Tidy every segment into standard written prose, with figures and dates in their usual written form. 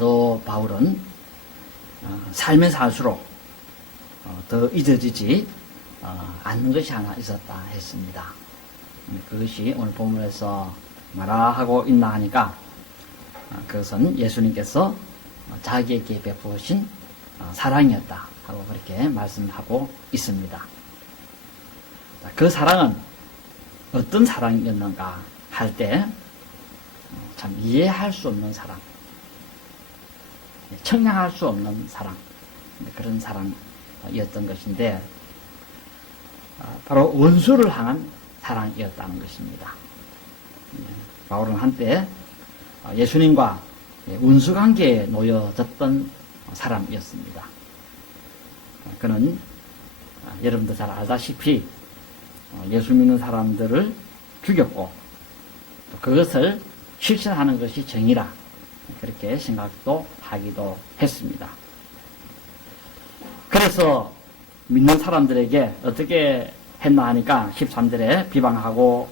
사도 바울은 삶에 살수록 더 잊어지지 않는 것이 하나 있었다 했습니다. 그것이 오늘 본문에서 말하고 있나 하니까 그것은 예수님께서 자기에게 베푸신 사랑이었다 하고 그렇게 말씀하고 있습니다. 그 사랑은 어떤 사랑이었는가 할 때 참 이해할 수 없는 사랑, 청량할 수 없는 사랑, 그런 사랑이었던 것인데 바로 원수를 향한 사랑이었다는 것입니다. 바울은 한때 예수님과 원수관계에 놓여졌던 사람이었습니다. 그는 여러분도 잘 알다시피 예수 믿는 사람들을 죽였고 또 그것을 실천하는 것이 정의라 그렇게 생각도 하기도 했습니다. 그래서 믿는 사람들에게 어떻게 했나 하니까 13절에 비방하고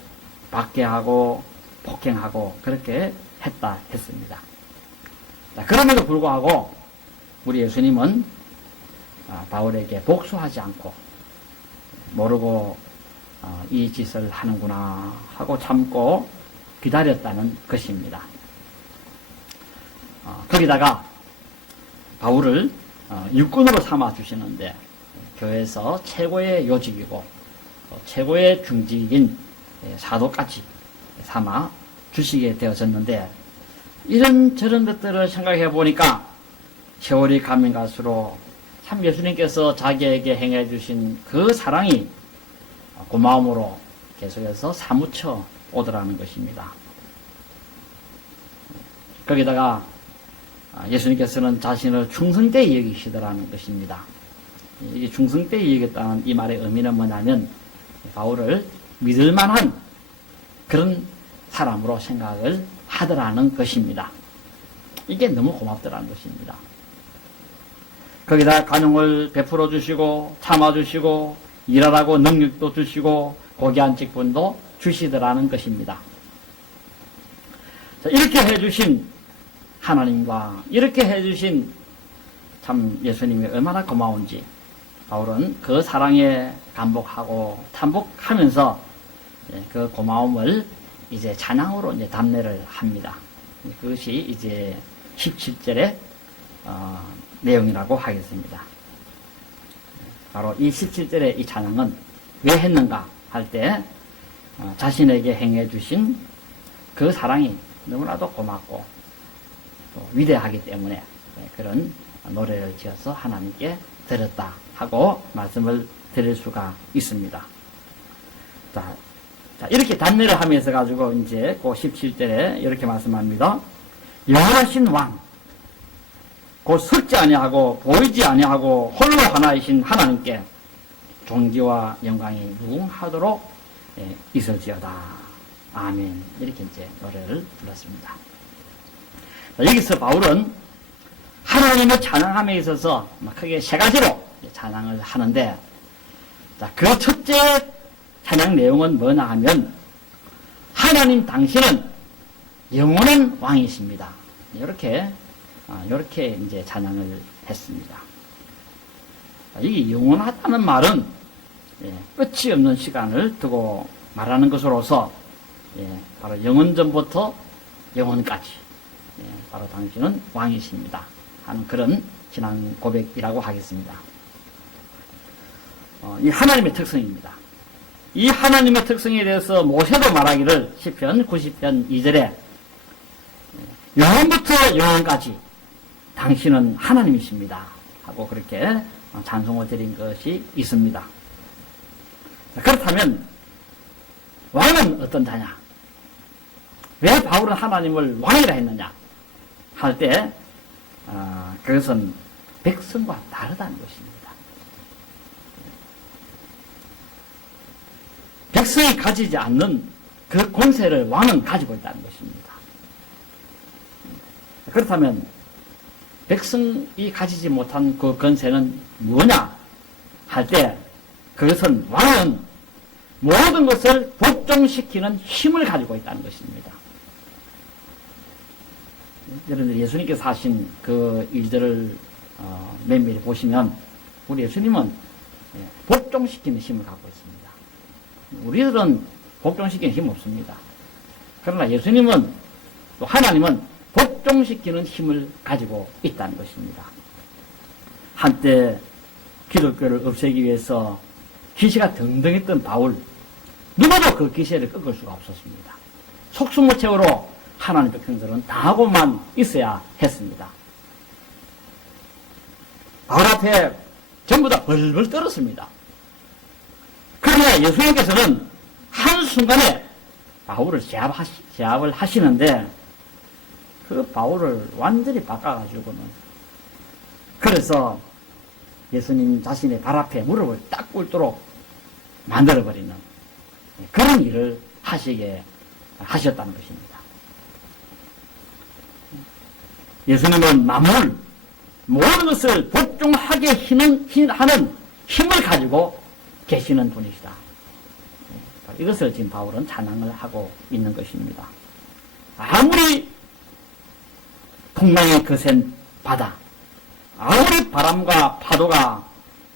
박해하고 폭행하고 그렇게 했다 했습니다. 그럼에도 불구하고 우리 예수님은 바울에게 복수하지 않고 모르고 이 짓을 하는구나 하고 참고 기다렸다는 것입니다. 거기다가 바울을 육군으로 삼아 주시는데 교회에서 최고의 요직이고 최고의 중직인 사도까지 삼아 주시게 되어졌는데 이런저런 것들을 생각해 보니까 세월이 가면 갈수록 참 예수님께서 자기에게 행해 주신 그 사랑이 고마움으로 계속해서 사무쳐 오더라는 것입니다. 거기다가 예수님께서는 자신을 충성되이 여기시더라는 것입니다. 이게 충성되이 여겼다는 이 말의 의미는 뭐냐면 바울을 믿을 만한 그런 사람으로 생각을 하더라는 것입니다. 이게 너무 고맙더라는 것입니다. 거기다 간용을 베풀어 주시고 참아 주시고 일하라고 능력도 주시고 고귀한 직분도 주시더라는 것입니다. 자, 이렇게 해주신 하나님과 이렇게 해주신 참 예수님이 얼마나 고마운지 바울은 그 사랑에 감복하고 탐복하면서 그 고마움을 이제 찬양으로 이제 담례를 합니다. 그것이 이제 17절의 내용이라고 하겠습니다. 바로 이 17절의 이 찬양은 왜 했는가 할 때 자신에게 행해 주신 그 사랑이 너무나도 고맙고 또 위대하기 때문에 그런 노래를 지어서 하나님께 드렸다 하고 말씀을 드릴 수가 있습니다. 자, 이렇게 단례를 하면서 가지고 이제 그 17절에 이렇게 말씀합니다. 영원하신 왕, 곧 섞지 아니하고 보이지 아니하고 홀로 하나이신 하나님께 존귀와 영광이 무궁하도록 있을지어다. 아멘. 이렇게 이제 노래를 불렀습니다. 자, 여기서 바울은 하나님을 찬양함에 있어서 크게 세 가지로 찬양을 하는데, 자, 그 첫째 찬양 내용은 뭐냐 하면, 하나님 당신은 영원한 왕이십니다. 이렇게 이제 찬양을 했습니다. 자, 이게 영원하다는 말은 끝이 없는 시간을 두고 말하는 것으로서 바로 영원전부터 영원까지 바로 당신은 왕이십니다 하는 그런 신앙 고백이라고 하겠습니다. 이 하나님의 특성입니다. 이 하나님의 특성에 대해서 모세도 말하기를 시편 90편 2절에 영원부터 영원까지 당신은 하나님이십니다 하고 그렇게 찬송을 드린 것이 있습니다. 그렇다면 왕은 어떤 자냐? 왜 바울은 하나님을 왕이라 했느냐? 할 때 그것은 백성과 다르다는 것입니다. 백성이 가지지 않는 그 권세를 왕은 가지고 있다는 것입니다. 그렇다면 백성이 가지지 못한 그 권세는 뭐냐? 할 때 그것은 왕은 모든 것을 복종시키는 힘을 가지고 있다는 것입니다. 여러분들 예수님께서 하신 그 일들을 면밀히 보시면 우리 예수님은 복종시키는 힘을 갖고 있습니다. 우리들은 복종시키는 힘 없습니다. 그러나 예수님은 또 하나님은 복종시키는 힘을 가지고 있다는 것입니다. 한때 기독교를 없애기 위해서 기세가 등등했던 바울, 누구도 그 기세를 꺾을 수가 없었습니다. 속수무책으로 하나님 백성들은 당하고만 있어야 했습니다. 바울 앞에 전부 다 벌벌 떨었습니다. 그러나 예수님께서는 한순간에 바울을 제압을 하시는데 그 바울을 완전히 바꿔가지고는 그래서 예수님 자신의 발 앞에 무릎을 딱 꿇도록 만들어버리는 그런 일을 하시게 하셨다는 것입니다. 예수님은 만물, 모든 것을 복종하게 하는 힘을 가지고 계시는 분이시다. 이것을 지금 바울은 찬양을 하고 있는 것입니다. 아무리 풍랑이 거센 바다, 아무리 바람과 파도가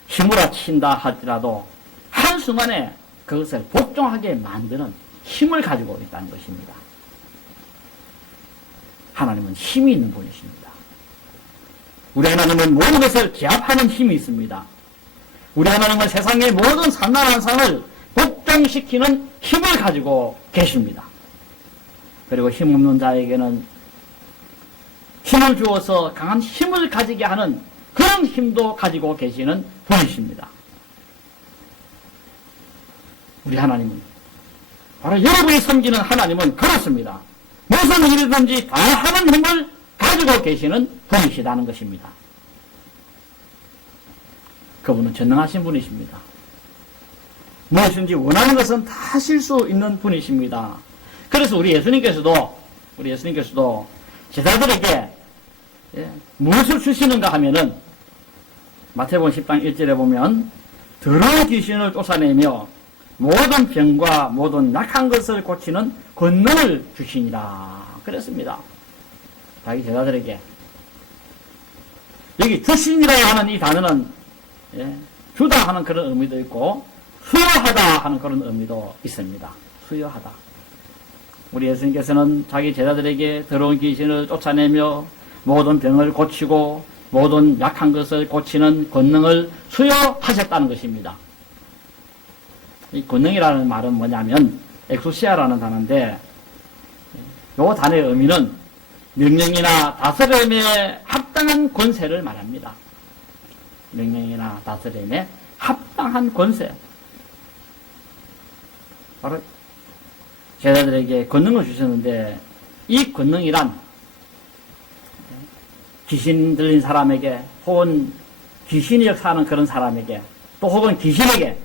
휘몰아친다 할지라도 한순간에 그것을 복종하게 만드는 힘을 가지고 있다는 것입니다. 하나님은 힘이 있는 분이십니다. 우리 하나님은 모든 것을 제압하는 힘이 있습니다. 우리 하나님은 세상의 모든 산나라한상을 복종시키는 힘을 가지고 계십니다. 그리고 힘없는 자에게는 힘을 주어서 강한 힘을 가지게 하는 그런 힘도 가지고 계시는 분이십니다. 우리 하나님은 바로 여러분이 섬기는 하나님은 그렇습니다. 무슨 일이든지 다 하는 힘을 가지고 계시는 분이시다는 것입니다. 그분은 전능하신 분이십니다. 무엇인지 원하는 것은 다 하실 수 있는 분이십니다. 그래서 우리 예수님께서도 제자들에게 무엇을 주시는가 하면은 마태복음 10장 1절에 보면 더러운 귀신을 쫓아내며 모든 병과 모든 약한 것을 고치는 권능을 주시니라 그랬습니다. 자기 제자들에게 여기 주시니라 하는 이 단어는 주다 하는 그런 의미도 있고 수여하다 하는 그런 의미도 있습니다. 수여하다. 우리 예수님께서는 자기 제자들에게 더러운 귀신을 쫓아내며 모든 병을 고치고 모든 약한 것을 고치는 권능을 수여하셨다는 것입니다. 이 권능이라는 말은 뭐냐면 엑소시아라는 단어인데 이 단어의 의미는 명령이나 다스림에 합당한 권세를 말합니다. 명령이나 다스림에 합당한 권세. 바로 제자들에게 권능을 주셨는데 이 권능이란 귀신 들린 사람에게 혹은 귀신이 역사하는 그런 사람에게 또 혹은 귀신에게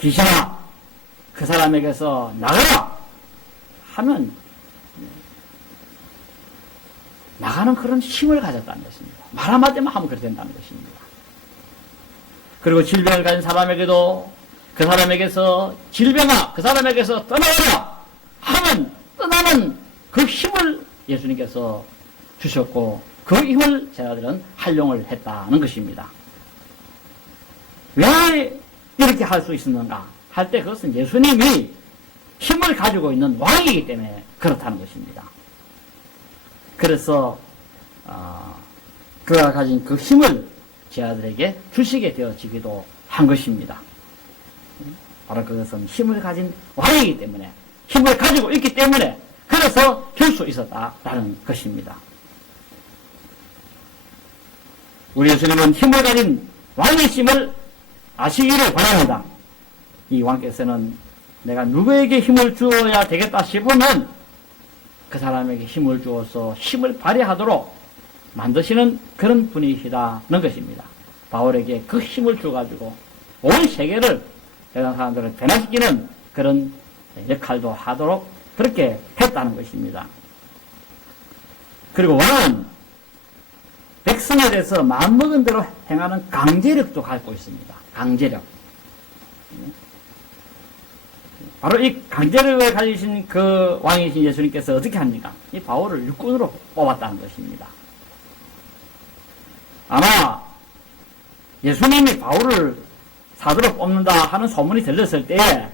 귀신아 그 사람에게서 나가라 하면 나가는 그런 힘을 가졌다는 것입니다. 말 한마디만 하면 그렇게 된다는 것입니다. 그리고 질병을 가진 사람에게도 그 사람에게서 질병아 그 사람에게서 떠나라 하면 떠나는 그 힘을 예수님께서 주셨고 그 힘을 제자들은 활용을 했다는 것입니다. 왜 이렇게 할 수 있었는가 할 때 그것은 예수님이 힘을 가지고 있는 왕이기 때문에 그렇다는 것입니다. 그래서 그가 가진 그 힘을 제자들에게 주시게 되어지기도 한 것입니다. 바로 그것은 힘을 가진 왕이기 때문에 힘을 가지고 있기 때문에 그래서 줄 수 있었다라는 것입니다. 우리 예수님은 힘을 가진 왕이심을 아시기를 바랍니다. 이 왕께서는 내가 누구에게 힘을 주어야 되겠다 싶으면 그 사람에게 힘을 주어서 힘을 발휘하도록 만드시는 그런 분이시다는 것입니다. 바울에게 그 힘을 주어가지고 온 세계를 세상 사람들을 변화시키는 그런 역할도 하도록 그렇게 했다는 것입니다. 그리고 왕은 백성에 대해서 마음먹은 대로 행하는 강제력도 갖고 있습니다. 강제력. 바로 이 강제력을 가지신 그 왕이신 예수님께서 어떻게 합니까? 이 바울을 육군으로 뽑았다는 것입니다. 아마 예수님이 바울을 사도로 뽑는다 하는 소문이 들렸을 때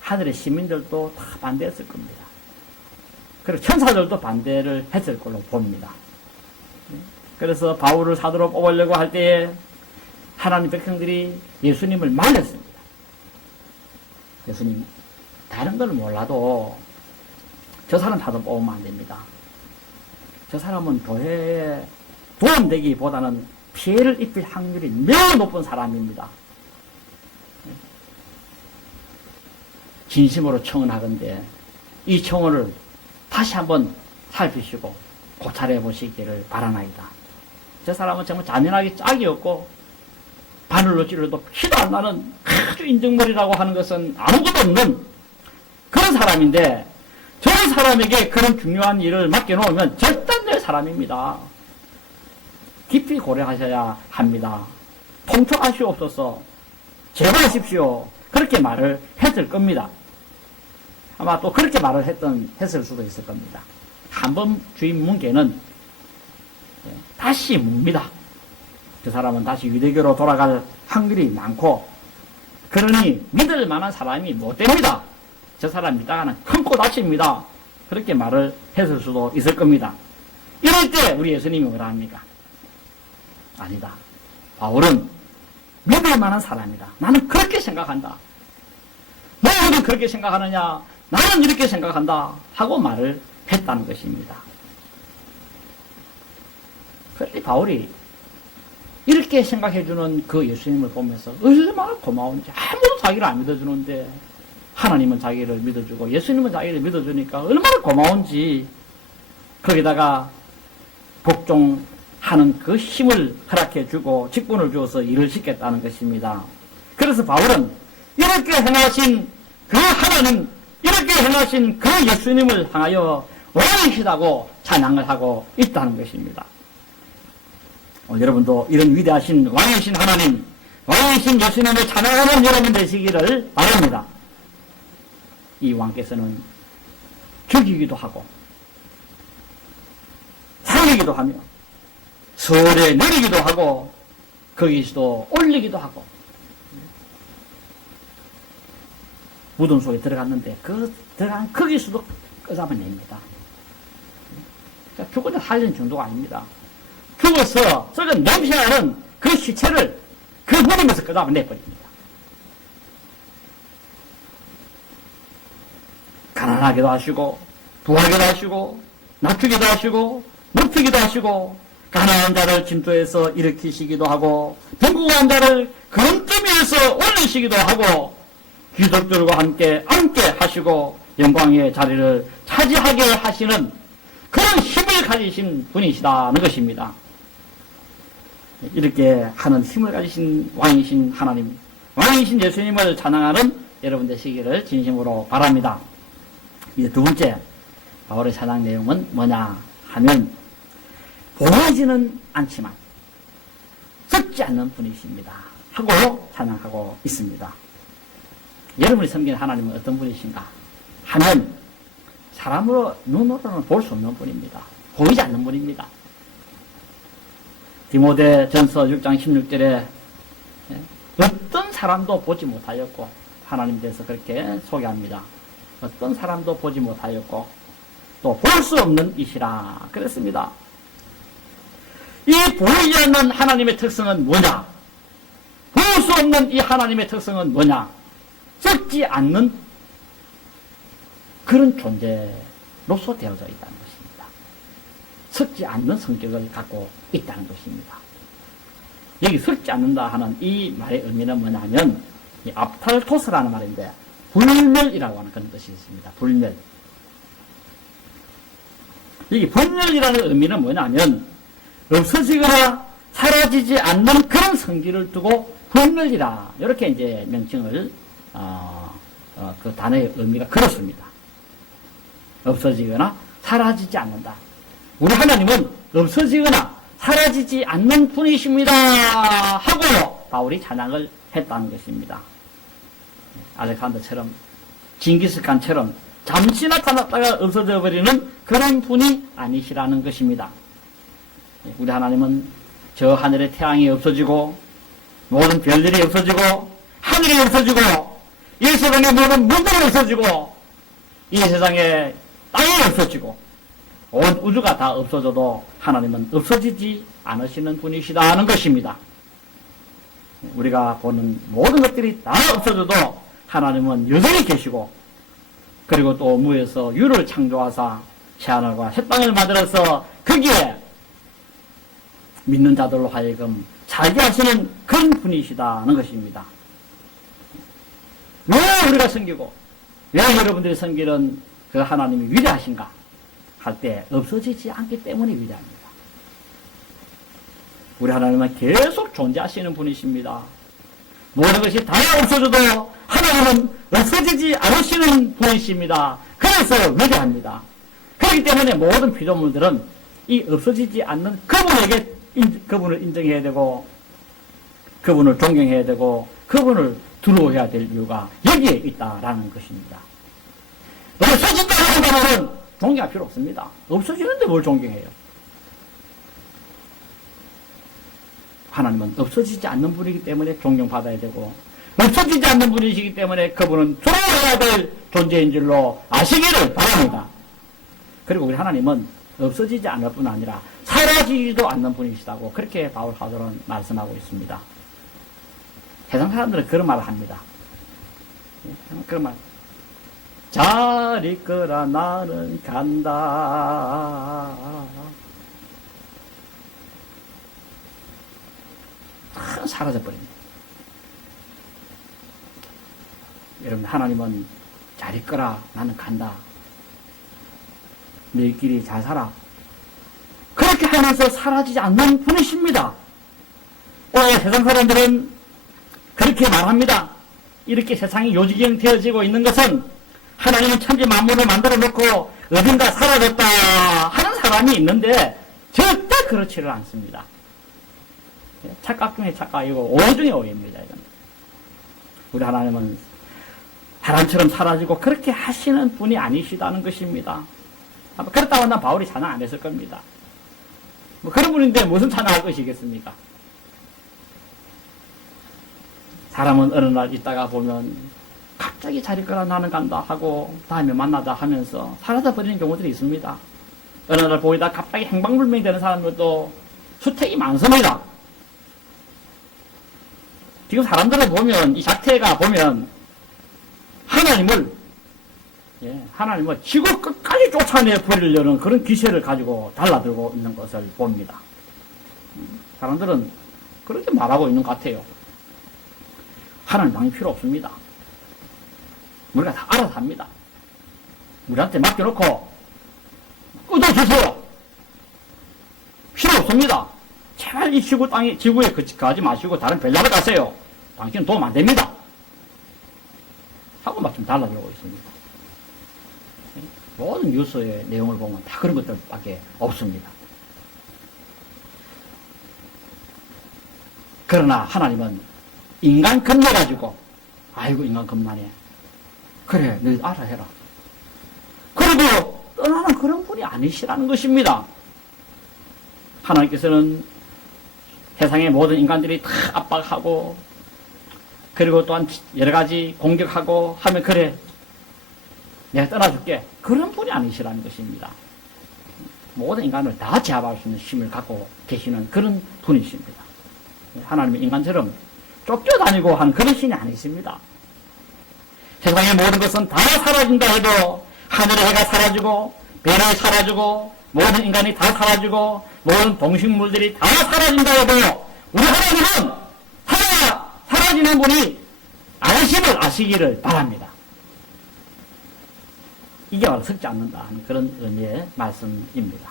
하늘의 시민들도 다 반대했을 겁니다. 그리고 천사들도 반대를 했을 걸로 봅니다. 그래서 바울을 사도로 뽑으려고 할 때에 하나님 백성들이 예수님을 말렸습니다. 예수님, 다른 걸 몰라도 저 사람 사도 뽑으면 안 됩니다. 저 사람은 교회에 도움되기보다는 피해를 입힐 확률이 매우 높은 사람입니다. 진심으로 청원하건대 이 청원을 다시 한번 살피시고 고찰해 보시기를 바라나이다. 저 사람은 정말 잔인하게 짝이 없고 바늘로 찔러도 피도 안 나는 아주 인정머리라고 하는 것은 아무것도 없는 그런 사람인데 저 사람에게 그런 중요한 일을 맡겨놓으면 절단될 사람입니다. 깊이 고려하셔야 합니다. 통촉하시옵소서, 제거하십시오. 그렇게 말을 했을 겁니다. 아마 또 그렇게 말을 했을 수도 있을 겁니다. 한번 주임 문계는 다시 묻습니다. 그 사람은 다시 유대교로 돌아갈 확률이 많고, 그러니 믿을 만한 사람이 못 됩니다. 저 사람 믿다가는 큰 코 다칩니다. 그렇게 말을 했을 수도 있을 겁니다. 이럴 때 우리 예수님이 뭐라 합니까? 아니다. 바울은 믿을 만한 사람이다. 나는 그렇게 생각한다. 너희는 그렇게 생각하느냐? 나는 이렇게 생각한다. 하고 말을 했다는 것입니다. 그런데 바울이 이렇게 생각해주는 그 예수님을 보면서 얼마나 고마운지. 아무도 자기를 안 믿어주는데 하나님은 자기를 믿어주고 예수님은 자기를 믿어주니까 얼마나 고마운지, 거기다가 복종하는 그 힘을 허락해주고 직분을 주어서 일을 시켰다는 것입니다. 그래서 바울은 이렇게 행하신 그 하나님, 이렇게 행하신 그 예수님을 향하여 왕이시다고 찬양을 하고 있다는 것입니다. 여러분도 이런 위대하신 왕이신 하나님, 왕이신 예수님을 찬양하는 여러분 되시기를 바랍니다. 이 왕께서는 죽이기도 하고 살리기도 하며 서울에 내리기도 하고 거기서도 올리기도 하고, 무덤 속에 들어갔는데 그 들어간 거기서도 끄잡아냅니다. 그러니까 죽은 살린 정도가 아닙니다. 죽어서 썩은 냄새나는 그 시체를 그 무덤에서 끄잡아내버립니다. 가난하기도 하시고 부하기도 하시고 낮추기도 하시고 높이기도 하시고, 가난한 자를 침투해서 일으키시기도 하고 병국한 자를 그름뜸 위에서 올리시기도 하고 귀족들과 함께 앉게 하시고 영광의 자리를 차지하게 하시는 그런 힘을 가지신 분이시다는 것입니다. 이렇게 하는 힘을 가지신 왕이신 하나님, 왕이신 예수님을 찬양하는 여러분 되시기를 진심으로 바랍니다. 이제 두 번째 바울의 찬양 내용은 뭐냐 하면, 보이지는 않지만 썩지 않는 분이십니다 하고 찬양하고 있습니다. 여러분이 섬기는 하나님은 어떤 분이신가 하면, 사람으로 눈으로는 볼 수 없는 분입니다. 보이지 않는 분입니다. 디모데 전서 6장 16절에 어떤 사람도 보지 못하였고, 하나님 대해서 그렇게 소개합니다. 어떤 사람도 보지 못하였고 또 볼 수 없는 이시라 그랬습니다. 이 보이지 않는 하나님의 특성은 뭐냐? 볼 수 없는 이 하나님의 특성은 뭐냐? 썩지 않는 그런 존재로서 되어져 있다는 것입니다. 썩지 않는 성격을 갖고 있다는 것입니다. 여기 썩지 않는다 하는 이 말의 의미는 뭐냐면, 이 앞탈토스라는 말인데 불멸이라고 하는 그런 뜻이 있습니다. 불멸. 여기 불멸이라는 의미는 뭐냐면, 없어지거나 사라지지 않는 그런 성질을 두고 불멸이라, 이렇게 이제 명칭을 그 단어의 의미가 그렇습니다. 없어지거나 사라지지 않는다. 우리 하나님은 없어지거나 사라지지 않는 분이십니다 하고 바울이 찬양을 했다는 것입니다. 알렉산더처럼 징기스칸처럼 잠시 나타났다가 없어져 버리는 그런 분이 아니시라는 것입니다. 우리 하나님은 저 하늘의 태양이 없어지고 모든 별들이 없어지고 하늘이 없어지고 이 세상의 모든 문들이 없어지고 이 세상에 땅이 없어지고 온 우주가 다 없어져도 하나님은 없어지지 않으시는 분이시다는 것입니다. 우리가 보는 모든 것들이 다 없어져도 하나님은 여전히 계시고 그리고 또 무에서 유를 창조하사 새하늘과 새 땅을 만들어서 거기에 믿는 자들로 하여금 살게 하시는 그런 분이시다는 것입니다. 왜 우리가 섬기고 왜 여러분들이 섬기는 그 하나님이 위대하신가 할 때 없어지지 않기 때문에 위대합니다. 우리 하나님은 계속 존재하시는 분이십니다. 모든 것이 다 없어져도 하나님은 없어지지 않으시는 분이십니다. 그래서 위대합니다. 그렇기 때문에 모든 피조물들은 이 없어지지 않는 그분에게 그분을 인정해야 되고 그분을 존경해야 되고 그분을 두려워해야 될 이유가 여기에 있다라는 것입니다. 없어진다고 한다면 존경할 필요 없습니다. 없어지는데 뭘 존경해요? 하나님은 없어지지 않는 분이기 때문에 존경받아야 되고 없어지지 않는 분이시기 때문에 그분은 두려워해야 될 존재인 줄로 아시기를 바랍니다. 그리고 우리 하나님은 없어지지 않을 뿐 아니라 사라지지도 않는 분이시다고 그렇게 바울 사도는 말씀하고 있습니다. 세상 사람들은 그런 말을 합니다. 그런 말. 잘 있거라 나는 간다. 다 사라져버립니다. 여러분 하나님은 잘 있거라 나는 간다. 너희끼리 잘 살아. 그렇게 하면서 사라지지 않는 분이십니다. 오늘 세상 사람들은 그렇게 말합니다. 이렇게 세상이 요지경 되어지고 있는 것은 하나님은 천지 만물을 만들어 놓고 어딘가 사라졌다 하는 사람이 있는데 절대 그렇지를 않습니다. 착각 중에 착각이고 오해 중에 오해입니다. 이건. 우리 하나님은 바람처럼 사라지고 그렇게 하시는 분이 아니시다는 것입니다. 그렇다고 한다면 바울이 찬양 안 했을 겁니다. 뭐 그런 분인데 무슨 찬양할 것이겠습니까? 사람은 어느 날 있다가 보면 갑자기 잘 있거라 나는 간다 하고 다음에 만나다 하면서 사라져버리는 경우들이 있습니다. 어느 날 보이다 갑자기 행방불명이 되는 사람들도 수택이 많습니다. 지금 사람들을 보면 이 자태가 보면 하나님을 지구 끝까지 쫓아내 버리려는 그런 기세를 가지고 달라들고 있는 것을 봅니다. 사람들은 그렇게 말하고 있는 것 같아요. 하나님 방이 필요 없습니다. 우리가 다 알아서 합니다. 우리한테 맡겨놓고 끊어주세요. 필요 없습니다. 제발 이 지구에 가지 마시고 다른 별나라 가세요. 당신은 도움 안 됩니다. 하고 막 좀 달라들고 있습니다. 모든 뉴스의 내용을 보면 다 그런 것들밖에 없습니다. 그러나 하나님은 인간 겁내가지고 아이고 인간 겁나네. 그래 너희 알아 해라. 그래도 떠나는 그런 분이 아니시라는 것입니다. 하나님께서는 세상의 모든 인간들이 다 압박하고 그리고 또한 여러 가지 공격하고 하면 그래 내가 떠나줄게. 그런 분이 아니시라는 것입니다. 모든 인간을 다 제압할 수 있는 힘을 갖고 계시는 그런 분이십니다. 하나님은 인간처럼 쫓겨다니고 하는 그런 신이 아니십니다. 세상의 모든 것은 다 사라진다 해도 하늘의 해가 사라지고 별이 사라지고 모든 인간이 다 사라지고 모든 동식물들이 다 사라진다 해도 우리 하나님은 사라지는 분이 아니심을 아시기를 바랍니다. 이게 바로 섞지 않는다 하는 그런 의미의 말씀입니다.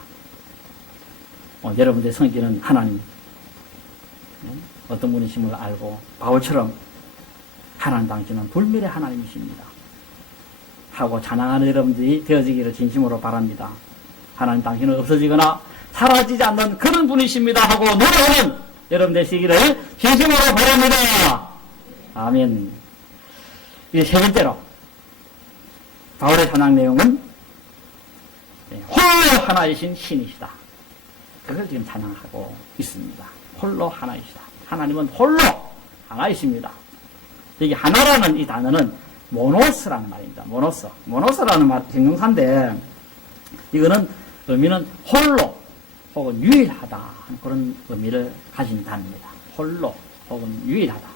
여러분들의 성기는 하나님 어떤 분이심을 알고 바울처럼 하나님 당신은 불멸의 하나님이십니다 하고 찬양하는 여러분들이 되어지기를 진심으로 바랍니다. 하나님 당신은 없어지거나 사라지지 않는 그런 분이십니다 하고 노래하는 여러분 되시기를 진심으로 바랍니다. 아멘. 이제 세 번째로 바울의 찬양 내용은 홀로 하나이신 신이시다. 그걸 지금 찬양하고 있습니다. 홀로 하나이시다. 하나님은 홀로 하나이십니다. 여기 하나라는 이 단어는 모노스라는 말입니다. 모노스. 모노스라는 말,形容사인데, 이거는 의미는 홀로 혹은 유일하다 하는 그런 의미를 가진 단어입니다. 홀로 혹은 유일하다.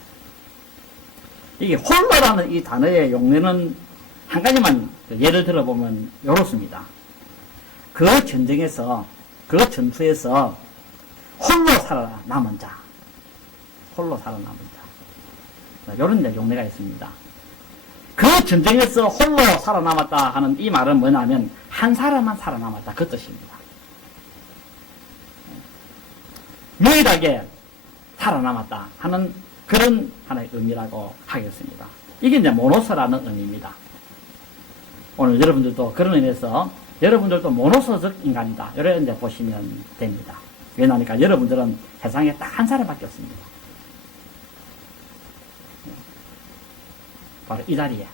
이게 홀로라는 이 단어의 용례는 한 가지만 예를 들어보면 이렇습니다. 그 전쟁에서, 그 전투에서 홀로 살아남은 자, 홀로 살아남은 자, 이런 용례가 있습니다. 그 전쟁에서 홀로 살아남았다 하는 이 말은 뭐냐면 한 사람만 살아남았다 그 뜻입니다. 유일하게 살아남았다 하는 그런 하나의 의미라고 하겠습니다. 이게 이제 모노스라는 의미입니다. 오늘 여러분들도 그런 의미에서 여러분들도 모노스적 인간이다. 이렇게 이제 보시면 됩니다. 왜냐하니까 여러분들은 세상에 딱 한 사람밖에 없습니다. 바로 이 자리에,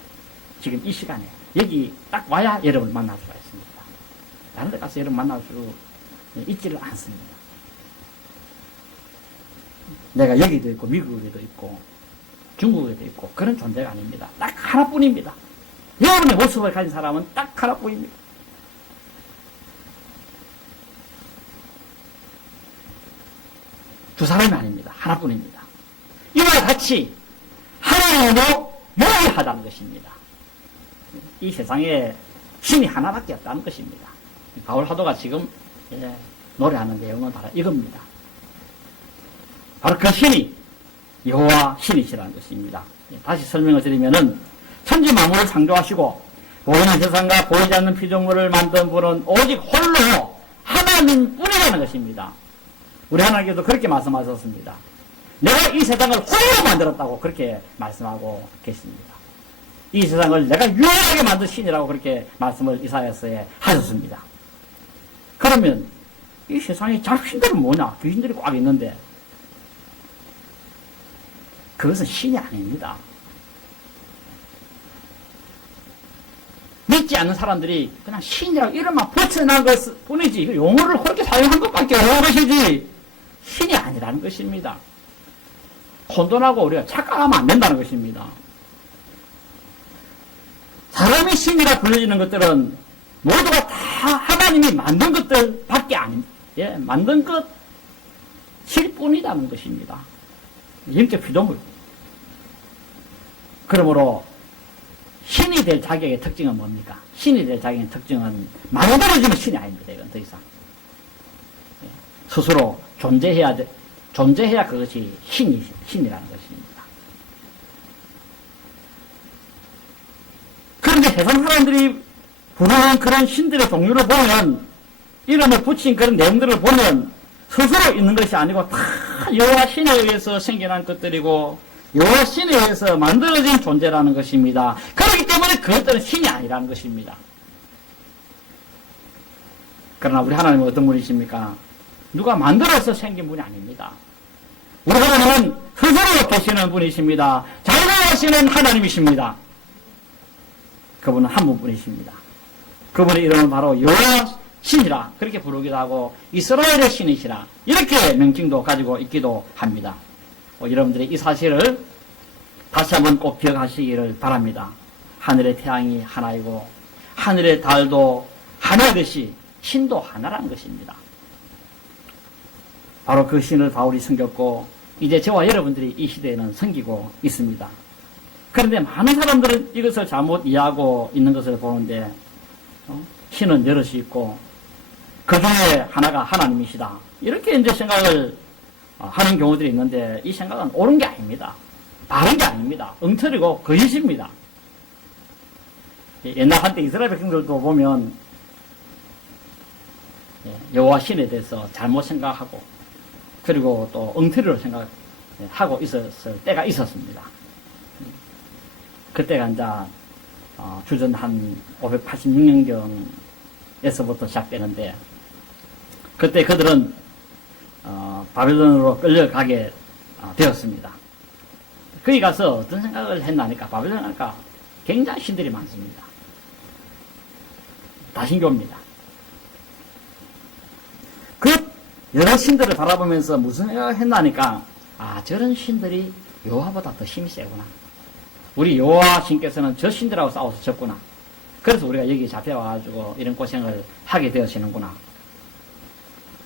지금 이 시간에, 여기 딱 와야 여러분을 만날 수가 있습니다. 다른 데 가서 여러분 만날 수 있지를 않습니다. 내가 여기도 있고, 미국에도 있고, 중국에도 있고, 그런 존재가 아닙니다. 딱 하나뿐입니다. 여러분의 모습을 가진 사람은 딱 하나뿐입니다. 두 사람이 아닙니다. 하나뿐입니다. 이와 같이 하나님으로 유일하다는 것입니다. 이 세상에 신이 하나밖에 없다는 것입니다. 바울 사도가 지금 노래하는 내용은 바로 이겁니다. 바로 그 신이 여호와 신이시라는 것입니다. 다시 설명을 드리면은 천지 만물을 창조하시고 보이는 세상과 보이지 않는 피조물을 만든 분은 오직 홀로 하나님뿐이라는 것입니다. 우리 하나님께서 그렇게 말씀하셨습니다. 내가 이 세상을 홀로 만들었다고 그렇게 말씀하고 계십니다. 이 세상을 내가 유일하게 만든 신이라고 그렇게 말씀을 이사야서에 하셨습니다. 그러면 이 세상에 잡신들은 뭐냐? 귀신들이 꽉 있는데 그것은 신이 아닙니다. 믿지 않는 사람들이 그냥 신이라고 이름만 붙여놓은 것 뿐이지 용어를 그렇게 사용한 것밖에 없는 것이지 신이 아니라는 것입니다. 혼돈하고 우리가 착각하면 안 된다는 것입니다. 사람이 신이라 불려지는 것들은 모두가 다 하나님이 만든 것들 밖에 아닙니다. 만든 것일 뿐이라는 것입니다. 영적 피조물. 그러므로 신이 될 자격의 특징은 뭡니까? 신이 될 자격의 특징은 만들어지면 신이 아닙니다. 이건 더 이상. 스스로 존재해야 그것이 신이라는 것입니다. 그런데 세상 사람들이 부르는 그런 신들의 종류를 보면, 이름을 붙인 그런 내용들을 보면 스스로 있는 것이 아니고 다 여호와 신에 의해서 생겨난 것들이고 여호와 신에 의해서 만들어진 존재라는 것입니다. 그렇기 때문에 그것들은 신이 아니라는 것입니다. 그러나 우리 하나님은 어떤 분이십니까? 누가 만들어서 생긴 분이 아닙니다. 우리 하나님은 스스로 계시는 분이십니다. 자유하시는 하나님이십니다. 그분은 한 분뿐이십니다. 그분의 이름은 바로 여호와 신이라 그렇게 부르기도 하고 이스라엘의 신이시라 이렇게 명칭도 가지고 있기도 합니다. 여러분들이 이 사실을 다시 한번 꼭 기억하시기를 바랍니다. 하늘의 태양이 하나이고 하늘의 달도 하나듯이 신도 하나라는 것입니다. 바로 그 신을 바울이 섬겼고 이제 저와 여러분들이 이 시대에는 섬기고 있습니다. 그런데 많은 사람들은 이것을 잘못 이해하고 있는 것을 보는데 신은 여럿이 있고 그 중에 하나가 하나님이시다. 이렇게 이제 생각을 하는 경우들이 있는데 이 생각은 옳은 게 아닙니다. 바른 게 아닙니다. 엉터리고 거짓입니다. 옛날 한때 이스라엘 백성들도 보면 여호와 신에 대해서 잘못 생각하고 그리고 또 엉터리로 생각하고 있었을 때가 있었습니다. 그때가 이제 주전 한 586년경에서부터 시작되는데 그때 그들은 바벨론으로 끌려가게 되었습니다. 거기 가서 어떤 생각을 했나니까 바벨론에 가니까 굉장히 신들이 많습니다. 다신교입니다. 그 여러 신들을 바라보면서 무슨 생각을 했나니까, 아, 저런 신들이 여호와보다 더 힘이 세구나. 우리 여호와 신께서는 저 신들하고 싸워서 졌구나. 그래서 우리가 여기 잡혀와가지고 이런 고생을 하게 되어지는구나.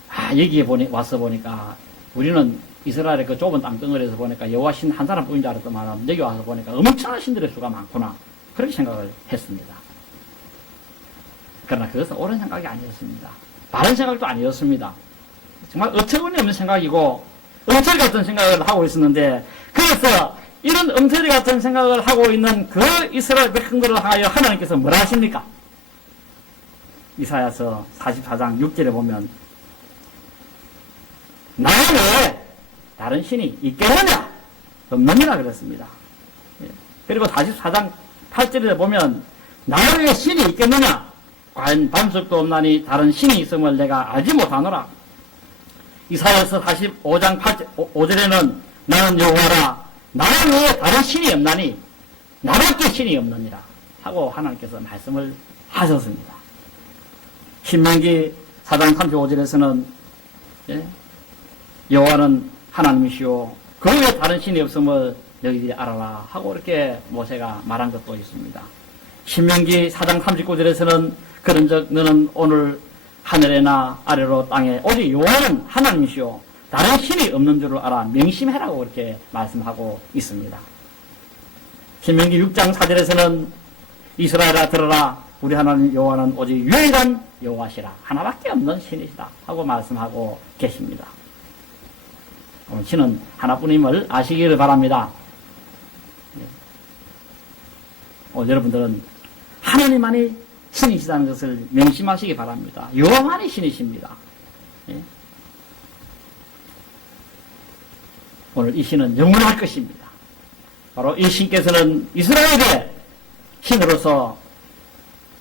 아, 여기에 와서 보니까 우리는 이스라엘의 그 좁은 땅덩어리에서 보니까 여호와 신 한 사람뿐인 줄 알았더만 여기 와서 보니까 엄청난 신들의 수가 많구나. 그렇게 생각을 했습니다. 그러나 그것은 옳은 생각이 아니었습니다. 바른 생각도 아니었습니다. 정말 어처구니 없는 생각이고 엉터리 같은 생각을 하고 있었는데, 그래서 이런 엉터리 같은 생각을 하고 있는 그 이스라엘 백성들을 하여 하나님께서 뭐라 하십니까? 이사야서 44장 6절에 보면 나 외에 다른 신이 있겠느냐? 없느니라 그랬습니다. 그리고 44장 8절에 보면 나 외에 신이 있겠느냐? 과연 반석도 없나니 다른 신이 있음을 내가 알지 못하노라. 이사야서 45장 5절에는 나는 여호와라 나 외에 다른 신이 없나니 나밖에 신이 없느니라 하고 하나님께서 말씀을 하셨습니다. 신명기 4장 35절에서는 여호와는 하나님이시오 그 외에 다른 신이 없음을 너희들이 알아라 하고 이렇게 모세가 말한 것도 있습니다. 신명기 4장 39절에서는 그런즉 너는 오늘 하늘에나 아래로 땅에 오직 여호와는 하나님이시오 다른 신이 없는 줄을 알아 명심해라고 이렇게 말씀하고 있습니다. 신명기 6장 4절에서는 이스라엘아 들어라 우리 하나님 여호와는 오직 유일한 여호와시라 하나밖에 없는 신이시다 하고 말씀하고 계십니다. 신은 하나뿐임을 아시기를 바랍니다. 여러분들은 하나님만이 신이시다는 것을 명심하시기 바랍니다. 여호와만이 신이십니다. 오늘 이 신은 영원할 것입니다. 바로 이 신께서는 이스라엘의 신으로서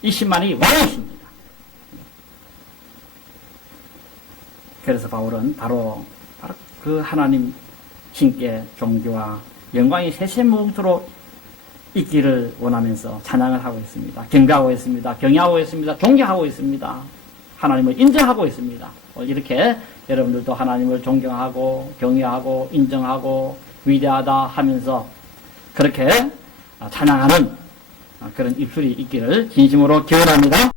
이 신만이 왕이십니다. 그래서 바울은 바로 그 하나님 신께 존귀와 영광이 세세무토록 있기를 원하면서 찬양을 하고 있습니다. 경배하고 있습니다. 경외하고 있습니다. 존경하고 있습니다. 하나님을 인정하고 있습니다. 이렇게 여러분들도 하나님을 존경하고 경외하고 인정하고 위대하다 하면서 그렇게 찬양하는 그런 입술이 있기를 진심으로 기원합니다.